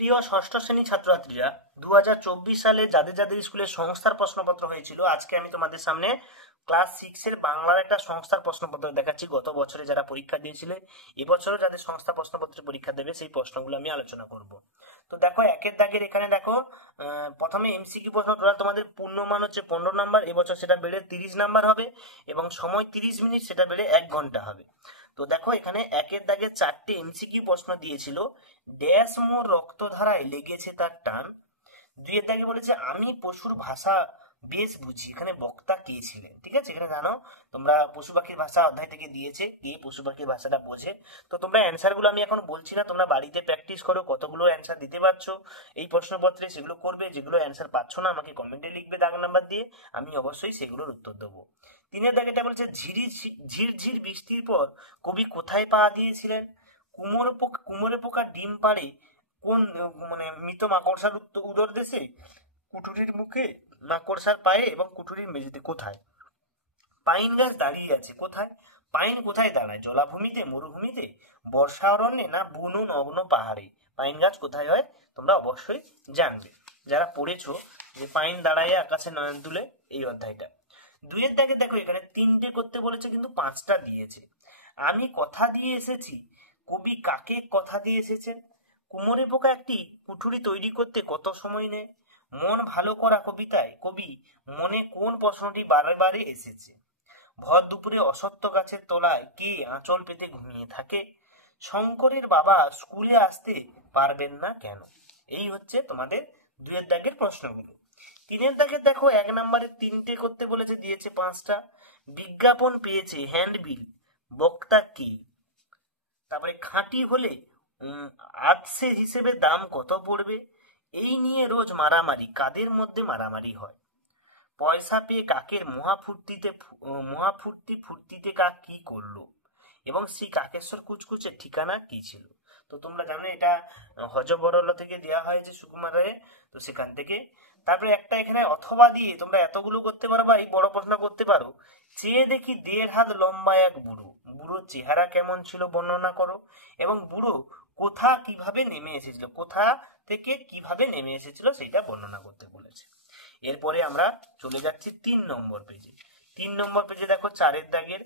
প্রিয় ষষ্ঠ শ্রেণী ছাত্রছাত্রীরা, 2024 সালে যাদের যাদের স্কুলে সংস্থার প্রশ্নপত্র হয়েছিল, আজকে আমি তোমাদের সামনে ক্লাস 6 এর বাংলার একটা সংস্থার প্রশ্নপত্র দেখাচ্ছি। গত বছরে যারা পরীক্ষা দিয়েছিল, এবছরও যাদের সংস্থা প্রশ্নপত্রে পরীক্ষা দেবে, সেই প্রশ্নগুলো আমি আলোচনা করব। তো দেখো, একের দাগের এখানে দেখো, প্রথমে এমসিকিউ প্রশ্ন। টোটাল তোমাদের পূর্ণমান হচ্ছে 15 নাম্বার, এবছর সেটা বেড়ে 30 নাম্বার হবে এবং সময় 30 মিনিট, সেটা বেড়ে 1 ঘন্টা হবে। তো দেখো, এখানে একের দাগে 4টে এমসিকিউ প্রশ্ন দিয়েছিল। ড্যাশ মোর রক্তধারায় লেগেছে তার টান। দুইয়ের দাগে বলেছে আমি পশুর ভাষা বেশ বুঝি। এখানে বক্তা কে ছিলেন? ঠিক আছে, এখানে জানো তোমরা পশু পাখির ভাষা অধ্যায় থেকে দিয়েছে, কে পশু পাখির ভাষাটা বোঝে। তো তোমরা অ্যান্সার গুলো আমি এখন বলছি না, তোমরা বাড়িতে প্র্যাকটিস করো, কতগুলো অ্যান্সার দিতে পারছো এই প্রশ্নপত্রে সেগুলো করবে। যেগুলো অ্যান্সার পাচ্ছ না আমাকে কমেন্টে লিখবে দাগ নাম্বার দিয়ে, আমি অবশ্যই সেগুলোর উত্তর দেবো। তিনের দাগেটা বলছে ঝিরঝির বৃষ্টির পর কবি কোথায় পা দিয়েছিলেন? কুমোরে পোকা ডিম পাড়ে কোন মৃত মাকড়সার উদর দেশে, কুঠুরির মুখে, মাকড়সার পায়ে এবং কুঠুরির মেঝেতে। কোথায়? পাইন গাছ দাঁড়িয়ে আছে কোথায়? পাইন কোথায় দাঁড়ায়? জলাভূমিতে, মরুভূমিতে, বর্ষা অরণ্যে, না বুনো নগ্ন পাহাড়ে? পাইন গাছ কোথায় হয় তোমরা অবশ্যই জানবে, যারা পড়েছো যে পাইন দাঁড়ায় আকাশে নয়ন তুলে, এই অধ্যায়টা। দুইয়ের দাগে দেখো, এখানে 3টে করতে বলেছে কিন্তু 5টা দিয়েছে। আমি কথা দিয়ে এসেছি, কবি কাকে কথা দিয়ে এসেছেন? কুমোরে পোকা একটি কুঠুরি তৈরি করতে কত সময় নেয়? মন ভালো করা কবিতায় কবি মনে কোন প্রশ্নটি বারে বারে এসেছে? ভর দুপুরে অসত্য গাছের তলায় কে আঁচল পেতে ঘুমিয়ে থাকে? শঙ্করের বাবা স্কুলে আসতে পারবেন না কেন? এই হচ্ছে তোমাদের দুইয়ের দাগের প্রশ্নগুলো। তিনের দাগের দেখো, 1 নম্বরে 3টে করতে বলেছে, দিয়েছে 5টা। বিজ্ঞাপন পেয়েছে হ্যান্ডবিল, বক্তা কে? তারপরে খাঁটি হলে আটসে হিসেবে দাম কত পড়বে? এই নিয়ে রোজ মারামারি, কাদের মধ্যে মারামারি হয়? পয়সা পেয়ে কাকের ফুর্তিতে কাক কি করলো? এবং সেই কাকেশ্বর কুচকুচের ঠিকানা কি ছিল? তো তোমরা জানো এটা হজবরল থেকে দেওয়া হয়েছে সুকুমার রায়ে, তো সেখান থেকে। তারপরে একটা এখানে অথবা দিয়ে তোমরা এতগুলো করতে পারো বা এই বড় প্রশ্ন করতে পারো। চেয়ে দেখি 1.5 হাত লম্বা এক বুড়ো, বুড়োর চেহারা কেমন ছিল বর্ণনা করো। এবং বুড়ো কোথা কিভাবে নেমে এসেছিল, কোথা থেকে কিভাবে নেমে এসেছিল সেটা বর্ণনা করতে বলেছে। এরপরে আমরা চলে যাচ্ছি 3 নম্বর পেজে। 3 নম্বর পেজে দেখো, 4-এর দাগের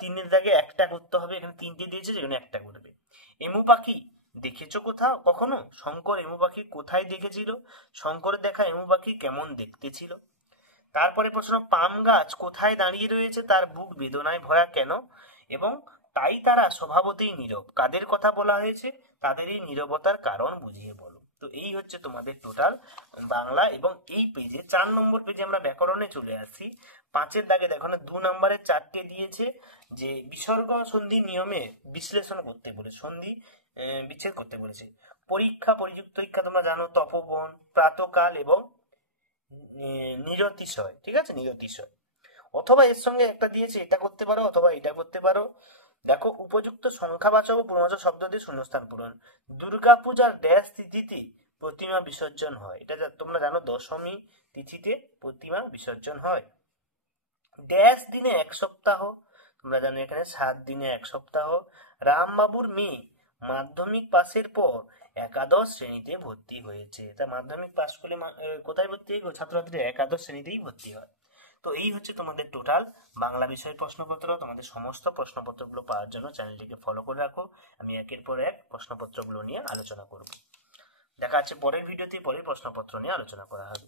তিনের দাগে একটা করতে হবে। এখানে 3টে দিয়েছে, যেখানে একটা করবে। এমু পাখি দেখেছো কোথাও কখনো? শঙ্কর এমু পাখি কোথায় দেখেছিল? শঙ্করের দেখা এমু পাখি কেমন দেখতে ছিল? তারপরে প্রশ্ন, পাম গাছ কোথায় দাঁড়িয়ে রয়েছে, তার বুক বেদনায় ভরা কেন? এবং তাই তারা স্বভাবতেই নীরব, কাদের কথা বলা হয়েছে? তাদের এই নীরবতার কারণ বুঝিয়ে বলো। তো এই হচ্ছে তোমাদের টোটাল বাংলা। এবং এই পেজে 4 নম্বর পেজে আমরা ব্যাকরণে চলে আসছি। 5-এর দাগে দেখো না, 2 নম্বরে 4টে দিয়েছে যে বিসর্গ সন্ধি নিয়মে বিশ্লেষণ করতে বলে, সন্ধি বিচ্ছেদ করতে বলেছে। পরীক্ষা, পরিযুক্ত শিক্ষা তোমরা জানো, তপবন, প্রাতকাল এবং নিরতিশয়। ঠিক আছে, নিরতিশয়। অথবা এর সঙ্গে একটা দিয়েছে, এটা করতে পারো অথবা এটা করতে পারো। দেখো, উপযুক্ত সংখ্যাবাচক ও পূর্ণবাচক শব্দ দিয়ে শূন্যস্থান পূরণ। দুর্গাপূজার ড্যাশ তিথিতে প্রতিমা বিসর্জন হয়? এটা তোমরা জানো, দশমী তিথিতে প্রতিমা বিসর্জন হয়। ড্যাশ দিনে 1 সপ্তাহ? তোমরা জানো এখানে 7 দিনে 1 সপ্তাহ। রামবাবুর মেয়ে মাধ্যমিক পাশের পর একাদশ শ্রেণীতে ভর্তি হয়েছে। তা মাধ্যমিক পাশ করলে কোথায় ভর্তি হয়? ছাত্রছাত্রীরা একাদশ শ্রেণীতেই ভর্তি হয়। তো এই হচ্ছে তোমাদের টোটাল বাংলা বিষয়ের প্রশ্নপত্র। তোমাদের সমস্ত প্রশ্নপত্রগুলো পাওয়ার জন্য চ্যানেলটিকে ফলো করে রাখো। আমি একের পর এক প্রশ্নপত্রগুলো নিয়ে আলোচনা করব। দেখা যাচ্ছে পরের ভিডিওতে, পরের প্রশ্নপত্র নিয়ে আলোচনা করা হবে।